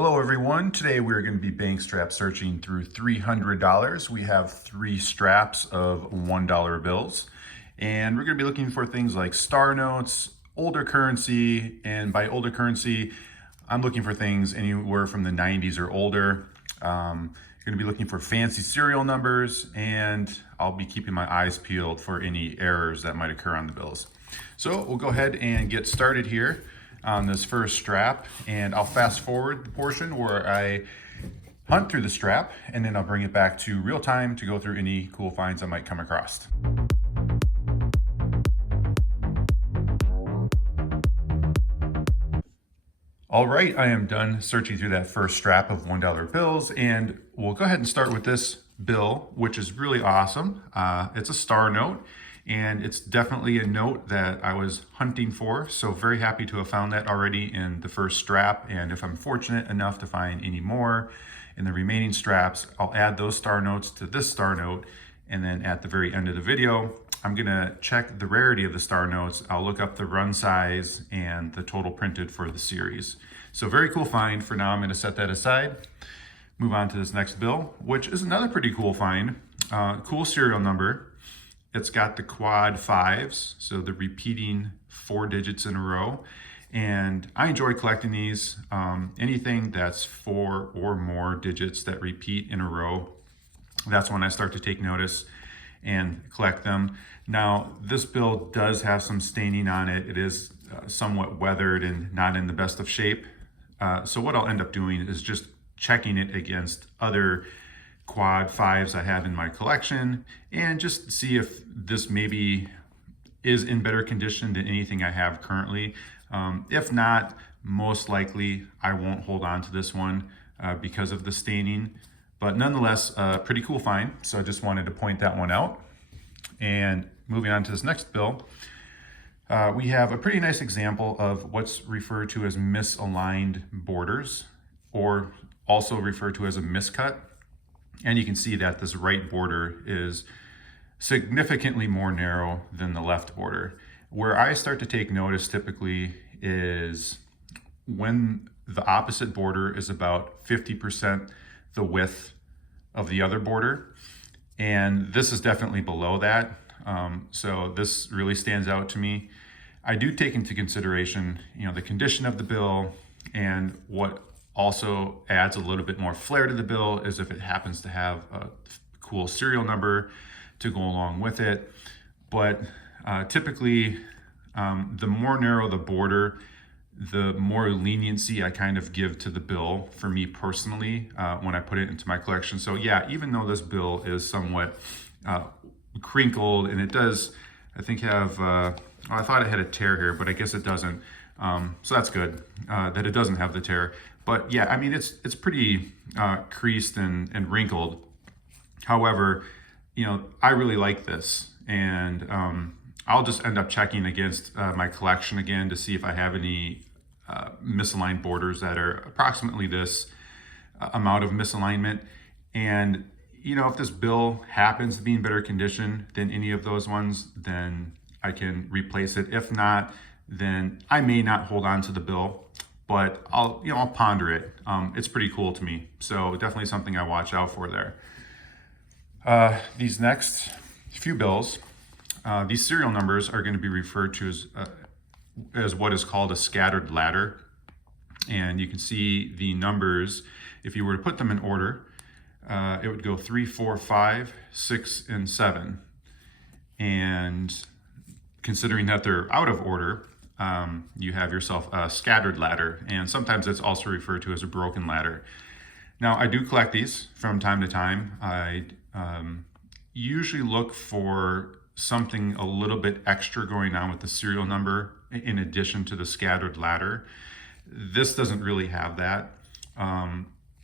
Hello everyone, today we're going to be bank strap searching through $300. We have 3 straps of $1 bills, and we're going to be looking for things like star notes, older currency, and by older currency, I'm looking for things anywhere from the 90s or older. Going to be looking for fancy serial numbers, and I'll be keeping my eyes peeled for any errors that might occur on the bills. So we'll go ahead and get started here on this first strap, and I'll fast forward the portion where I hunt through the strap, and then I'll bring it back to real time to go through any cool finds I might come across. All right, I am done searching through that first strap of $1 bills, and we'll go ahead and start with this bill, which is really awesome. It's a star note, and it's definitely a note that I was hunting for, so very happy to have found that already in the first strap, and if I'm fortunate enough to find any more in the remaining straps, I'll add those star notes to this star note, and then at the very end of the video, I'm gonna check the rarity of the star notes. I'll look up the run size and the total printed for the series. So very cool find. For now, I'm gonna set that aside. Move on to this next bill, which is another pretty cool find. Cool serial number. It's got the quad fives, so the repeating 4 digits in a row. And I enjoy collecting these. Anything that's 4 or more digits that repeat in a row, that's when I start to take notice and collect them. Now, this bill does have some staining on it. It is somewhat weathered and not in the best of shape. So what I'll end up doing is just checking it against other quad fives I have in my collection and just see if this maybe is in better condition than anything I have currently. If not, most likely I won't hold on to this one because of the staining. But nonetheless, pretty cool find. So I just wanted to point that one out. And moving on to this next bill, we have a pretty nice example of what's referred to as misaligned borders, or also referred to as a miscut. And you can see that this right border is significantly more narrow than the left border. Where I start to take notice typically is when the opposite border is about 50% the width of the other border, and this is definitely below that. So this really stands out to me. I do take into consideration, the condition of the bill, and what also adds a little bit more flair to the bill is if it happens to have a cool serial number to go along with it. But typically, the more narrow the border, the more leniency I kind of give to the bill for me personally when I put it into my collection. So yeah, even though this bill is somewhat crinkled, and it does, I think, have, I thought it had a tear here, but I guess it doesn't. So that's good that it doesn't have the tear. But yeah, I mean, it's pretty creased and wrinkled. However, I really like this, and I'll just end up checking against my collection again to see if I have any misaligned borders that are approximately this amount of misalignment. And if this bill happens to be in better condition than any of those ones, then I can replace it. If not, then I may not hold on to the bill, but I'll ponder it. It's pretty cool to me, so definitely something I watch out for there. These next few bills, these serial numbers are going to be referred to as what is called a scattered ladder. And you can see the numbers, if you were to put them in order, it would go 3, 4, 5, 6, and 7. And considering that they're out of order, you have yourself a scattered ladder. And sometimes it's also referred to as a broken ladder. Now, I do collect these from time to time. I usually look for something a little bit extra going on with the serial number in addition to the scattered ladder. This doesn't really have that.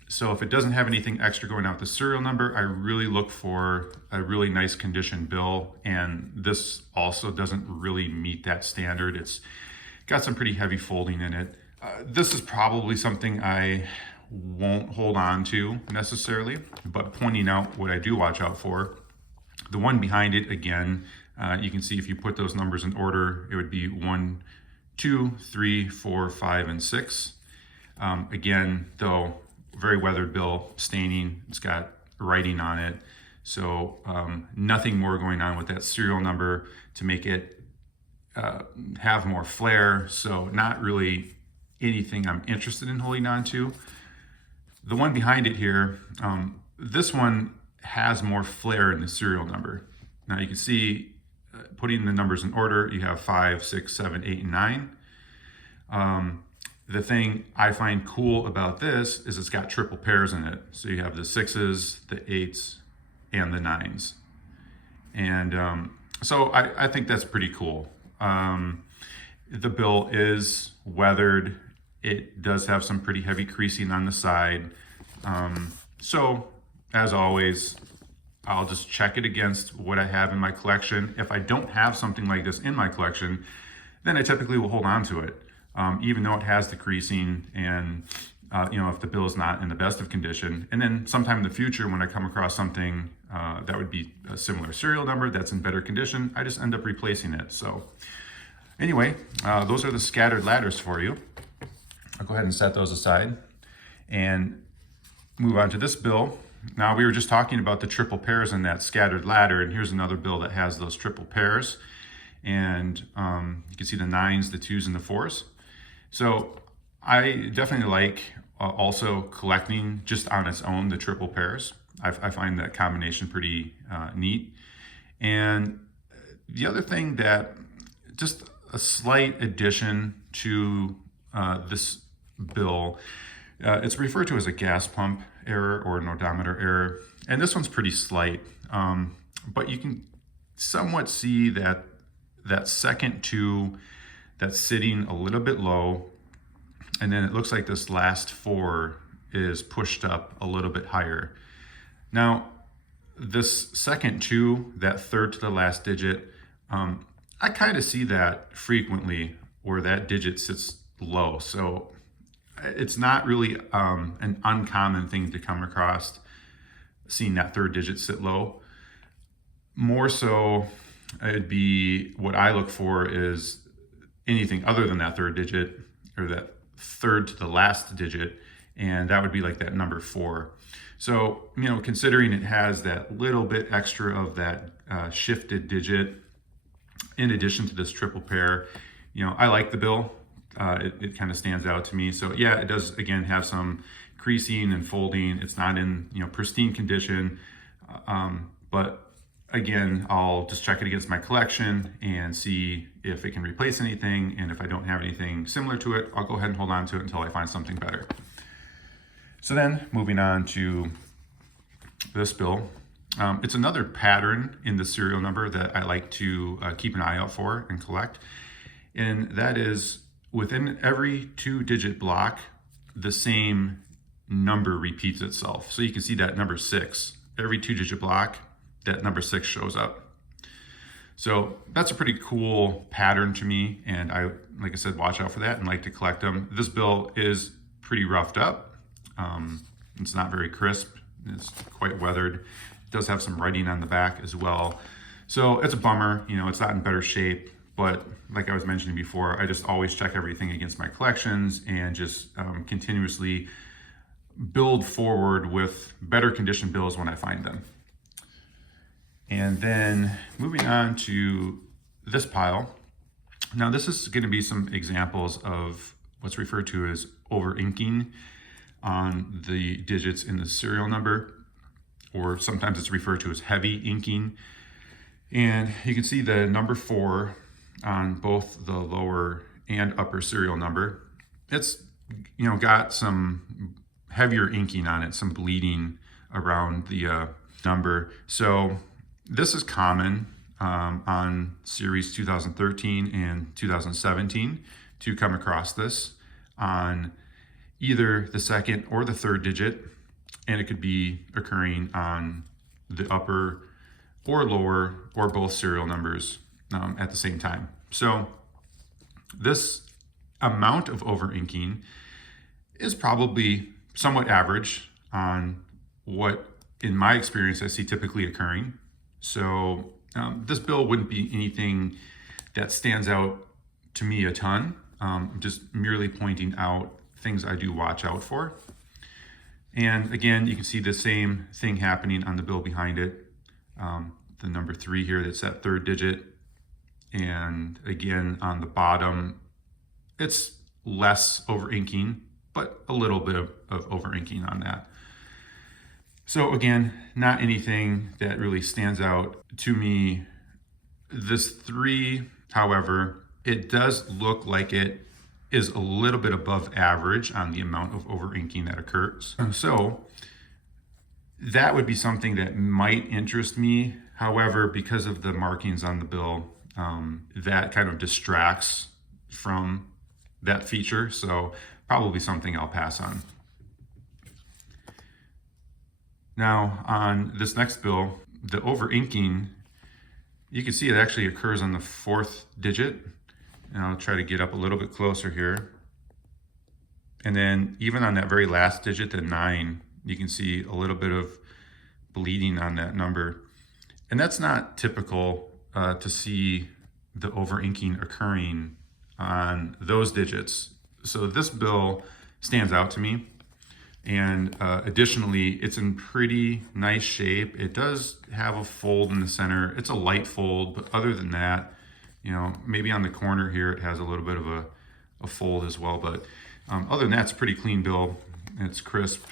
So if it doesn't have anything extra going on with the serial number, I really look for a really nice condition bill, and this also doesn't really meet that standard. It's got some pretty heavy folding in it. This is probably something I won't hold on to necessarily, but pointing out what I do watch out for. The one behind it, again, you can see if you put those numbers in order, it would be 1, 2, 3, 4, 5, and 6. Again, though, very weathered bill, staining, it's got writing on it. So nothing more going on with that serial number to make it have more flair. So not really anything I'm interested in holding on to. The one behind it here, this one has more flair in the serial number. Now you can see, putting the numbers in order, you have 5, 6, 7, 8, and 9. The thing I find cool about this is it's got triple pairs in it. So you have the 6s, the 8s, and the 9s. And so I think that's pretty cool. The bill is weathered. It does have some pretty heavy creasing on the side. So as always, I'll just check it against what I have in my collection. If I don't have something like this in my collection, then I typically will hold on to it, even though it has the creasing and if the bill is not in the best of condition. And then sometime in the future, when I come across something that would be a similar serial number that's in better condition, I just end up replacing it. So anyway, those are the scattered ladders for you. I'll go ahead and set those aside and move on to this bill. Now, we were just talking about the triple pairs in that scattered ladder, and here's another bill that has those triple pairs. And you can see the 9s, the 2s, and the 4s. So I definitely like also collecting just on its own the triple pairs. I find that combination pretty neat. And the other thing that, just a slight addition to this bill, it's referred to as a gas pump error or an odometer error. And this one's pretty slight, but you can somewhat see that second 2 that's sitting a little bit low. And then it looks like this last 4 is pushed up a little bit higher. Now, this second 2, that third to the last digit, I kind of see that frequently where that digit sits low. So it's not really an uncommon thing to come across, seeing that third digit sit low. More so, it'd be, what I look for is anything other than that third digit, or that third to the last digit, and that would be like that number 4. So, considering it has that little bit extra of that shifted digit, in addition to this triple pair, I like the bill. It kind of stands out to me. So yeah, it does again have some creasing and folding. It's not in pristine condition, but again, I'll just check it against my collection and see if it can replace anything. And if I don't have anything similar to it, I'll go ahead and hold on to it until I find something better. So then moving on to this bill. It's another pattern in the serial number that I like to keep an eye out for and collect. And that is, within every 2-digit block, the same number repeats itself. So you can see that number 6, every 2-digit block, that number 6 shows up. So that's a pretty cool pattern to me. And I, like I said, watch out for that and like to collect them. This bill is pretty roughed up. It's not very crisp. It's quite weathered. It does have some writing on the back as well. So it's a bummer, it's not in better shape. But like I was mentioning before, I just always check everything against my collections and just continuously build forward with better condition bills when I find them. And then moving on to this pile. Now this is going to be some examples of what's referred to as over inking on the digits in the serial number, or sometimes it's referred to as heavy inking. And you can see the number 4 on both the lower and upper serial number. It's got some heavier inking on it, some bleeding around the number. So this is common on series 2013 and 2017 to come across this on either the second or the third digit, and it could be occurring on the upper or lower or both serial numbers at the same time. So this amount of over inking is probably somewhat average on what, in my experience, I see typically occurring. So this bill wouldn't be anything that stands out to me a ton. I'm just merely pointing out things I do watch out for. And again, you can see the same thing happening on the bill behind it. The number 3 here, that's that 3rd digit. And again, on the bottom, it's less over inking, but a little bit of over inking on that. So again, not anything that really stands out to me. This 3, however, it does look like it is a little bit above average on the amount of over inking that occurs. So that would be something that might interest me. However, because of the markings on the bill, that kind of distracts from that feature. So probably something I'll pass on. Now on this next bill, the over inking, you can see it actually occurs on the 4th digit. And I'll try to get up a little bit closer here. And then even on that very last digit, the 9, you can see a little bit of bleeding on that number. And that's not typical to see the over inking occurring on those digits. So this bill stands out to me. And additionally, it's in pretty nice shape. It does have a fold in the center. It's a light fold, but other than that, you know, maybe on the corner here, it has a little bit of a fold as well. But other than that, it's a pretty clean bill. It's crisp,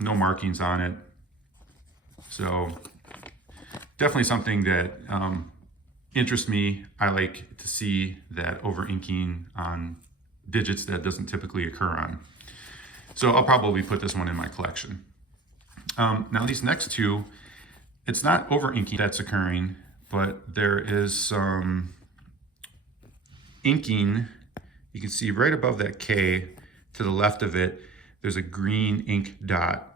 no markings on it. So definitely something that interests me. I like to see that over inking on digits that doesn't typically occur on. So I'll probably put this one in my collection. Now these next 2, it's not over inking that's occurring, but there is some inking. You can see right above that K to the left of it, there's a green ink dot.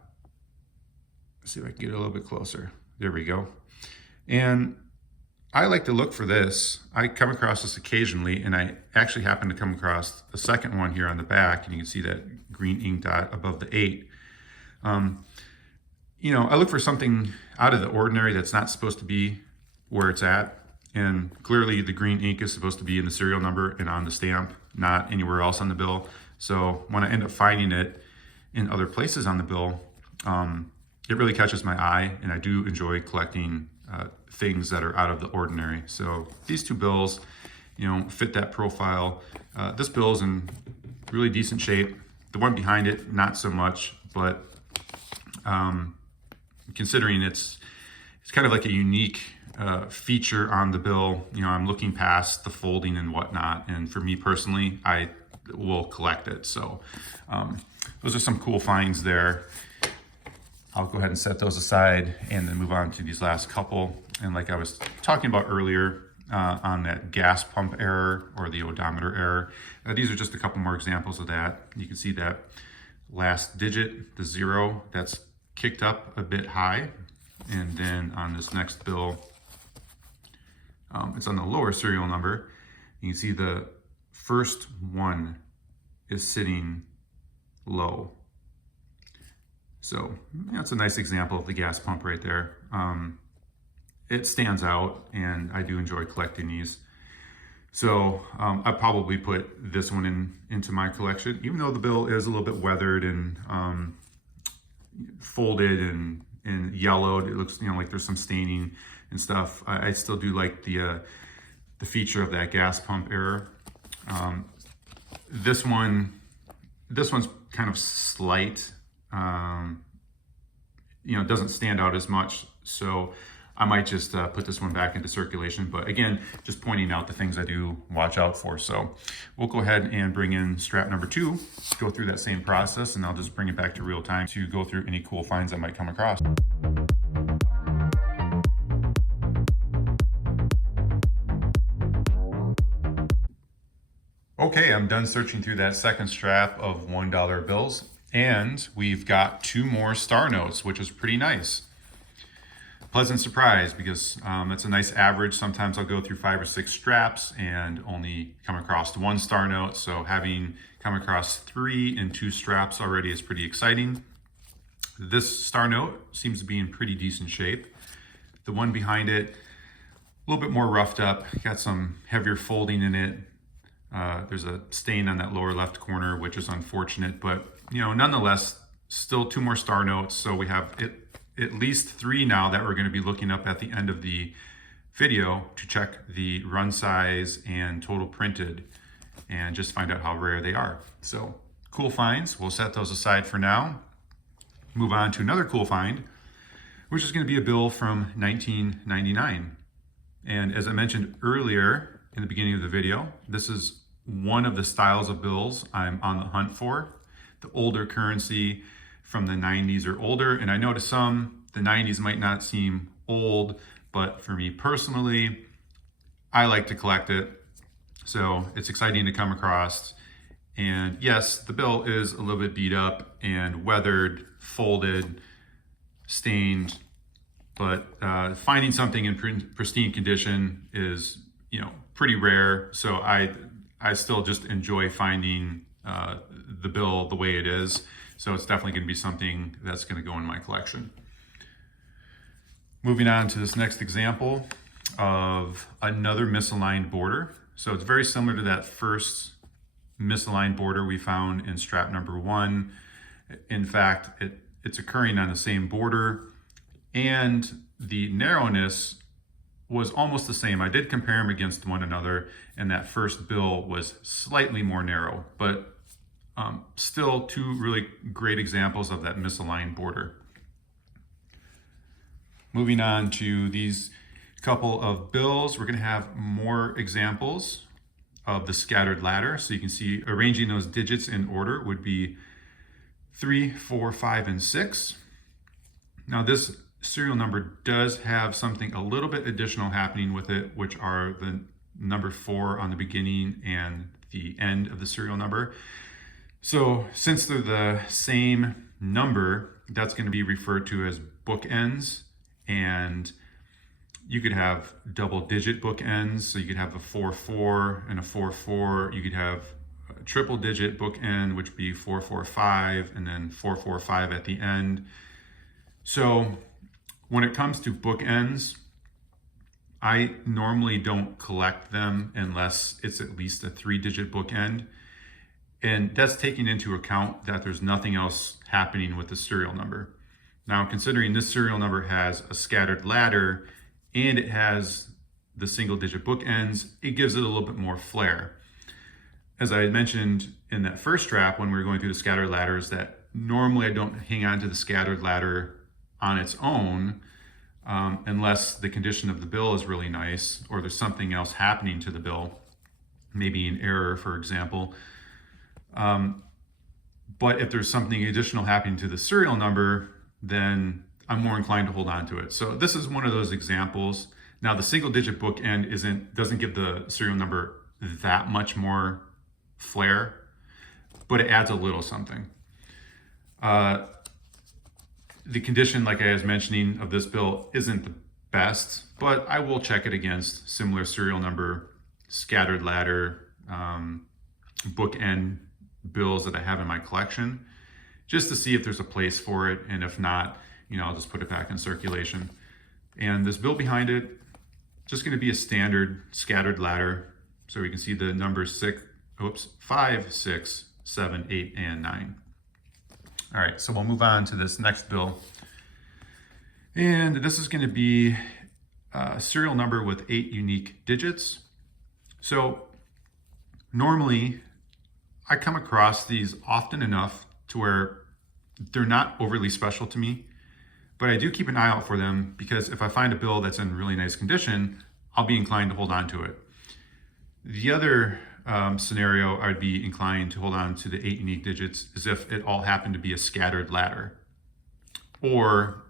Let's see if I can get a little bit closer. There we go. And I like to look for this. I come across this occasionally, and I actually happen to come across the second one here on the back, and you can see that green ink dot above the 8. You know, I look for something out of the ordinary that's not supposed to be where it's at. And clearly the green ink is supposed to be in the serial number and on the stamp, not anywhere else on the bill. So when I end up finding it in other places on the bill, it really catches my eye, and I do enjoy collecting things that are out of the ordinary. So these 2 bills, you know, fit that profile. This bill is in really decent shape. The one behind it, not so much, but considering it's kind of like a unique feature on the bill, you know, I'm looking past the folding and whatnot. And for me personally, I will collect it. So those are some cool finds there. I'll go ahead and set those aside and then move on to these last couple. And like I was talking about earlier on that gas pump error or the odometer error, these are just a couple more examples of that. You can see that last digit, the 0, that's kicked up a bit high. And then on this next bill, it's on the lower serial number. You can see the first 1 is sitting low. So that's a nice example of the gas pump right there. It stands out, and I do enjoy collecting these. So I probably put this one into my collection, even though the bill is a little bit weathered and folded and yellowed. It looks, you know, like there's some staining and stuff. I still do like the feature of that gas pump error. This one's kind of slight. You know, it doesn't stand out as much, so I might just put this one back into circulation. But again, just pointing out the things I do watch out for. So we'll go ahead and bring in strap number 2, go through that same process, and I'll just bring it back to real time to go through any cool finds I might come across. Okay, I'm done searching through that second strap of $1 bills, and we've got 2 more star notes, which is pretty nice. Pleasant surprise, because it's a nice average. Sometimes I'll go through 5 or 6 straps and only come across 1 star note. So having come across 3 and 2 straps already is pretty exciting. This star note seems to be in pretty decent shape. The one behind it, a little bit more roughed up, got some heavier folding in it. There's a stain on that lower left corner, which is unfortunate, but nonetheless, still 2 more star notes. So we have at least 3 now that we're going to be looking up at the end of the video to check the run size and total printed and just find out how rare they are. So cool finds. We'll set those aside for now. Move on to another cool find, which is going to be a bill from 1999. And as I mentioned earlier in the beginning of the video, this is one of the styles of bills I'm on the hunt for. The older currency from the 90s or older. And I know to some, the 90s might not seem old, but for me personally, I like to collect it. So it's exciting to come across. And yes, the bill is a little bit beat up and weathered, folded, stained, but finding something in pristine condition is, pretty rare. So I still just enjoy finding the bill the way it is. So it's definitely going to be something that's going to go in my collection. Moving on to this next example of another misaligned border. So it's very similar to that first misaligned border we found in strap number 1. In fact, it's occurring on the same border, and the narrowness was almost the same. I did compare them against one another, and that first bill was slightly more narrow, but still 2 really great examples of that misaligned border. Moving on to these couple of bills, we're going to have more examples of the scattered ladder. So you can see arranging those digits in order would be 3, 4, 5, and 6. Now this serial number does have something a little bit additional happening with it, which are the number 4 on the beginning and the end of the serial number. So since they're the same number, that's going to be referred to as bookends, and you could have double-digit bookends. So you could have a 4-4 and a 4-4. You could have a triple-digit bookend, which would be 4-4-5, and then 4-4-5 at the end. So when it comes to bookends, I normally don't collect them unless it's at least a 3-digit bookend. And that's taking into account that there's nothing else happening with the serial number. Now, considering this serial number has a scattered ladder and it has the single-digit bookends, it gives it a little bit more flair. As I had mentioned in that first strap when we were going through the scattered ladders, that normally I don't hang on to the scattered ladder on its own unless the condition of the bill is really nice or there's something else happening to the bill, maybe an error, for example. But if there's something additional happening to the serial number, then I'm more inclined to hold on to it. So this is one of those examples. Now the single digit bookend doesn't give the serial number that much more flair, but it adds a little something. The condition, like I was mentioning, of this bill isn't the best, but I will check it against similar serial number, scattered ladder, bookend bills that I have in my collection, just to see if there's a place for it, and if not, I'll just put it back in circulation. And this bill behind it, just going to be a standard scattered ladder. So we can see the numbers 5, 6, 7, 8, and 9. All right, so we'll move on to this next bill. And this is going to be a serial number with 8 unique digits. So normally I come across these often enough to where they're not overly special to me, but I do keep an eye out for them, because if I find a bill that's in really nice condition, I'll be inclined to hold on to it. The other scenario I would be inclined to hold on to the 8 unique digits is if it all happened to be a scattered ladder. Or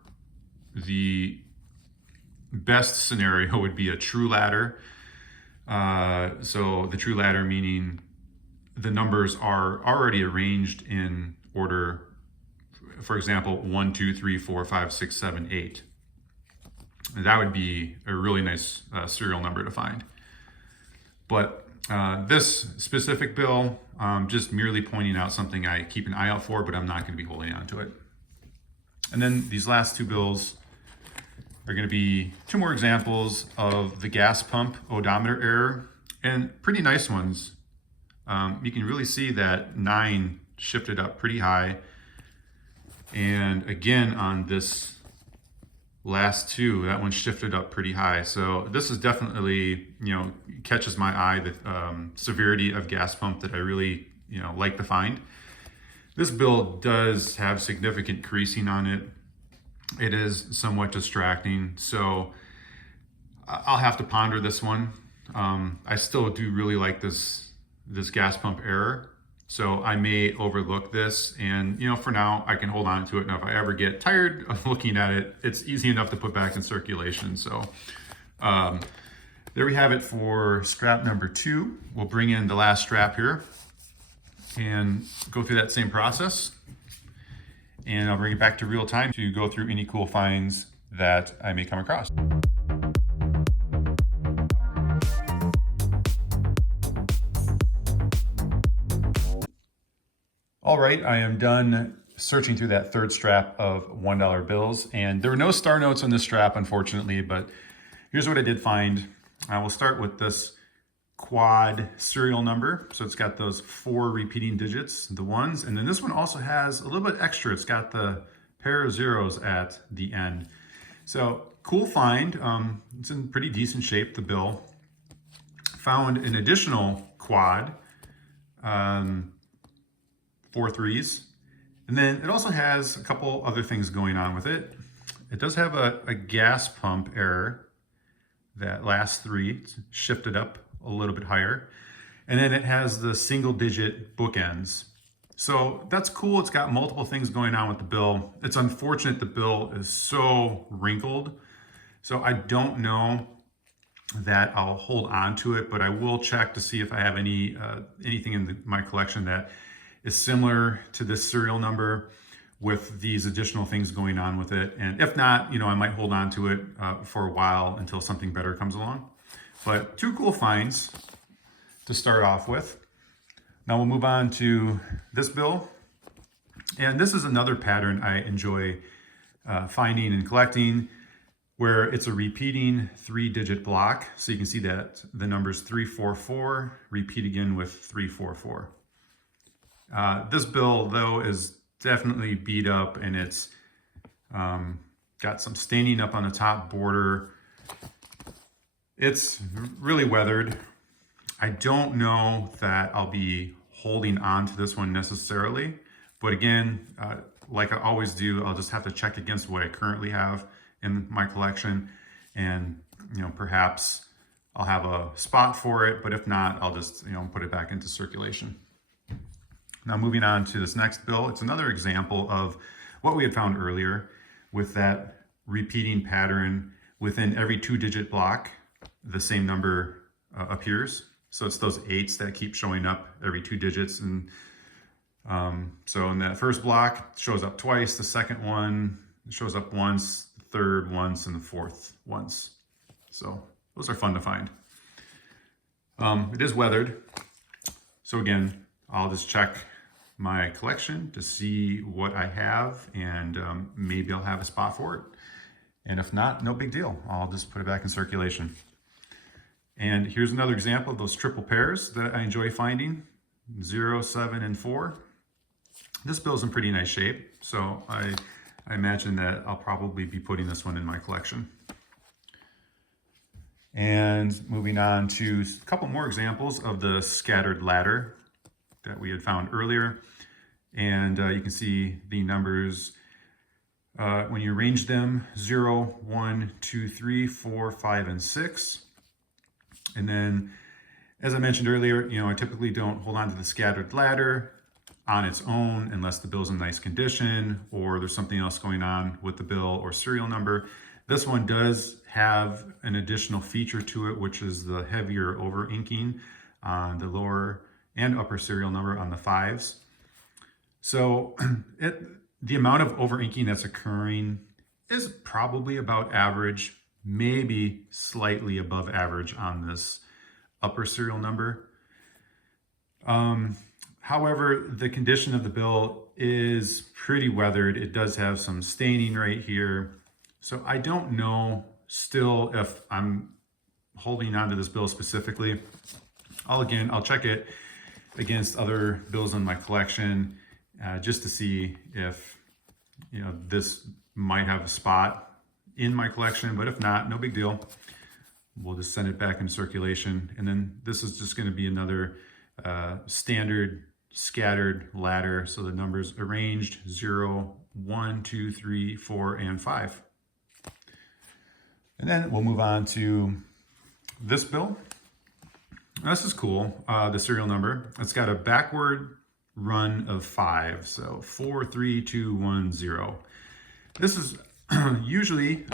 the best scenario would be a true ladder. So the true ladder meaning the numbers are already arranged in order, for example, 1, 2, 3, 4, 5, 6, 7, 8. That would be a really nice serial number to find. But this specific bill, just merely pointing out something I keep an eye out for, but I'm not going to be holding on to it. And then these last 2 bills are going to be 2 more examples of the gas pump odometer error, and pretty nice ones. you can really see that 9 shifted up pretty high. And again, on this last 2, that one shifted up pretty high. So this is definitely, catches my eye, the severity of gas pump that I really, like to find. This bill does have significant creasing on it. It is somewhat distracting, so I'll have to ponder this one. I still do really like this gas pump error, so I may overlook this, and for now I can hold on to it. Now if I ever get tired of looking at it, it's easy enough to put back in circulation. So there we have it for strap number 2. We'll bring in the last strap here and go through that same process, and I'll bring it back to real time to go through any cool finds that I may come across. All right, I am done searching through that third strap of $1 bills, and there were no star notes on this strap, unfortunately, but here's what I did find. I will start with this quad serial number. So it's got those 4 repeating digits, the ones, and then this one also has a little bit extra. It's got the pair of zeros at the end. So cool find. It's in pretty decent shape, the bill. Found an additional quad, 4 threes. And then it also has a couple other things going on with it. It does have a gas pump error. That last 3 shifted up a little bit higher. And then it has the single digit bookends. So that's cool. It's got multiple things going on with the bill. It's unfortunate the bill is so wrinkled. So I don't know that I'll hold on to it, but I will check to see if I have anything in my collection that is similar to this serial number with these additional things going on with it. And if not, I might hold on to it for a while until something better comes along. But 2 cool finds to start off with. Now we'll move on to this bill. And this is another pattern I enjoy finding and collecting, where it's a repeating 3-digit block. So you can see that the numbers 344 repeat again with 344. This bill, though, is definitely beat up, and it's got some staining up on the top border. It's really weathered. I don't know that I'll be holding on to this one necessarily, but again, like I always do, I'll just have to check against what I currently have in my collection, and perhaps I'll have a spot for it, but if not, I'll just put it back into circulation. Now moving on to this next bill, it's another example of what we had found earlier with that repeating pattern. Within every 2-digit block, the same number appears. So it's those 8s that keep showing up every 2 digits. And so in that first block, it shows up twice. The second one shows up once, the third once, and the fourth once. So those are fun to find. It is weathered. So again, I'll just check my collection to see what I have, and maybe I'll have a spot for it. And if not, no big deal. I'll just put it back in circulation. And here's another example of those triple pairs that I enjoy finding, 0, 7, and 4. This bill's in pretty nice shape, so I imagine that I'll probably be putting this one in my collection. And moving on to a couple more examples of the scattered ladder that we had found earlier. And you can see the numbers when you arrange them, 0, 1, 2, 3, 4, 5, and 6. And then, as I mentioned earlier, I typically don't hold on to the scattered ladder on its own unless the bill's in nice condition or there's something else going on with the bill or serial number. This one does have an additional feature to it, which is the heavier over inking on the lower and upper serial number on the 5s. So the amount of over inking that's occurring is probably about average, maybe slightly above average on this upper serial number. However, the condition of the bill is pretty weathered. It does have some staining right here. So I don't know still if I'm holding on to this bill specifically. I'll check it against other bills in my collection, just to see if, this might have a spot in my collection, but if not, no big deal. We'll just send it back in circulation. And then this is just going to be another standard scattered ladder. So the numbers arranged 0, 1, 2, 3, 4, and 5. And then we'll move on to this bill. Now, this is cool, the serial number. It's got a backward run of 5. So 4, 3, 2, 1, 0. This is usually,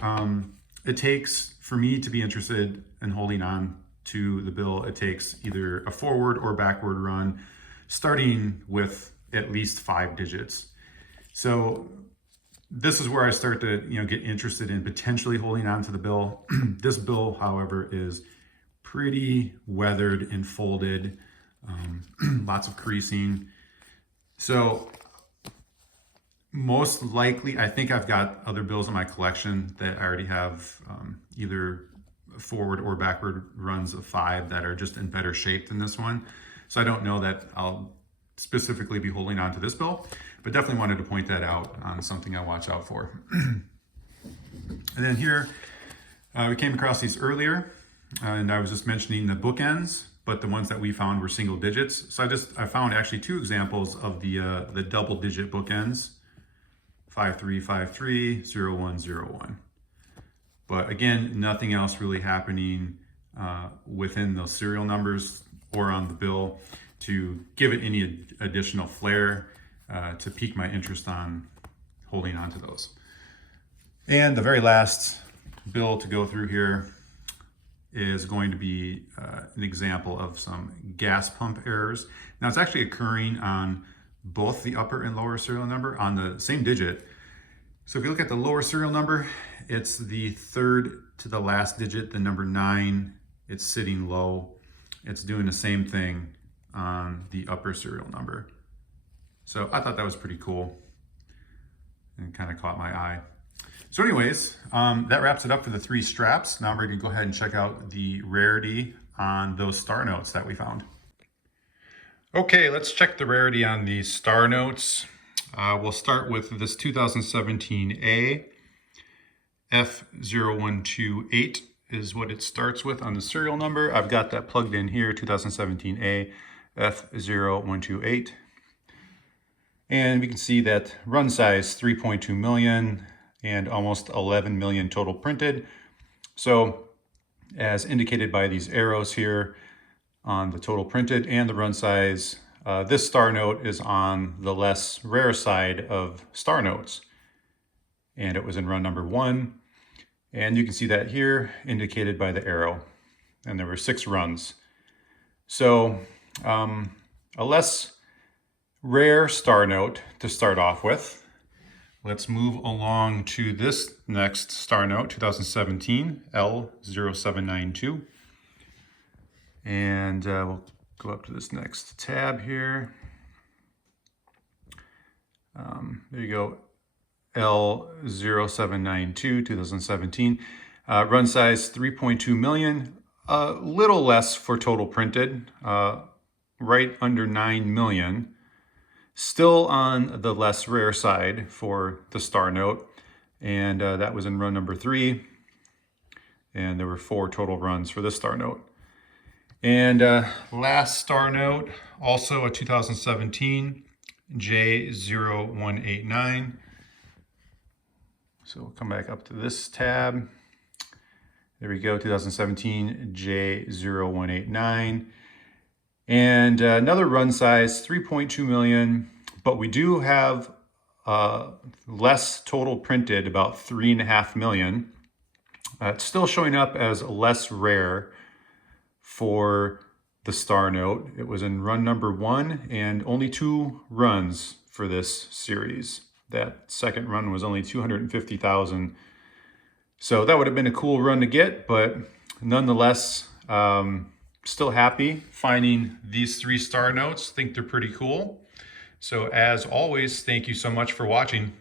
it takes, for me to be interested in holding on to the bill, it takes either a forward or backward run, starting with at least 5 digits. So this is where I start to, get interested in potentially holding on to the bill. This bill, however, is pretty weathered and folded, lots of creasing. So most likely, I think I've got other bills in my collection that I already have either forward or backward runs of 5 that are just in better shape than this one. So I don't know that I'll specifically be holding on to this bill, but definitely wanted to point that out on something I watch out for. And then here, we came across these earlier, and I was just mentioning the bookends, but the ones that we found were single digits. So I found actually 2 examples of the double digit bookends. 5353, 0101. But again, nothing else really happening within those serial numbers or on the bill to give it any additional flair to pique my interest on holding on to those. And the very last bill to go through here is going to be an example of some gas pump errors. Now it's actually occurring on both the upper and lower serial number on the same digit. So if you look at the lower serial number, it's the third to the last digit, the number 9. It's sitting low. It's doing the same thing on the upper serial number. So I thought that was pretty cool and kind of caught my eye. So anyways, that wraps it up for the 3 straps. Now I'm ready to go ahead and check out the rarity on those star notes that we found. Okay, let's check the rarity on these star notes. We'll start with this 2017A. F0128 is what it starts with on the serial number. I've got that plugged in here, 2017A, F0128. And we can see that run size 3.2 million and almost 11 million total printed. So as indicated by these arrows here, on the total printed and the run size, this star note is on the less rare side of star notes. And it was in run number 1. And you can see that here indicated by the arrow. And there were 6 runs. So a less rare star note to start off with. Let's move along to this next star note, 2017, L0792. And we'll go up to this next tab here. There you go, L0792, 2017. Run size 3.2 million, a little less for total printed, right under 9 million. Still on the less rare side for the star note. And that was in run number 3. And there were 4 total runs for this star note. And last star note, also a 2017, J0189. So we'll come back up to this tab. There we go, 2017, J0189. And another run size, 3.2 million, but we do have less total printed, about 3.5 million. It's still showing up as less rare for the star note. It was in run number 1 and only 2 runs for this series. That second run was only 250,000. So that would have been a cool run to get, but nonetheless, still happy finding these 3 star notes. Think they're pretty cool. So as always, thank you so much for watching.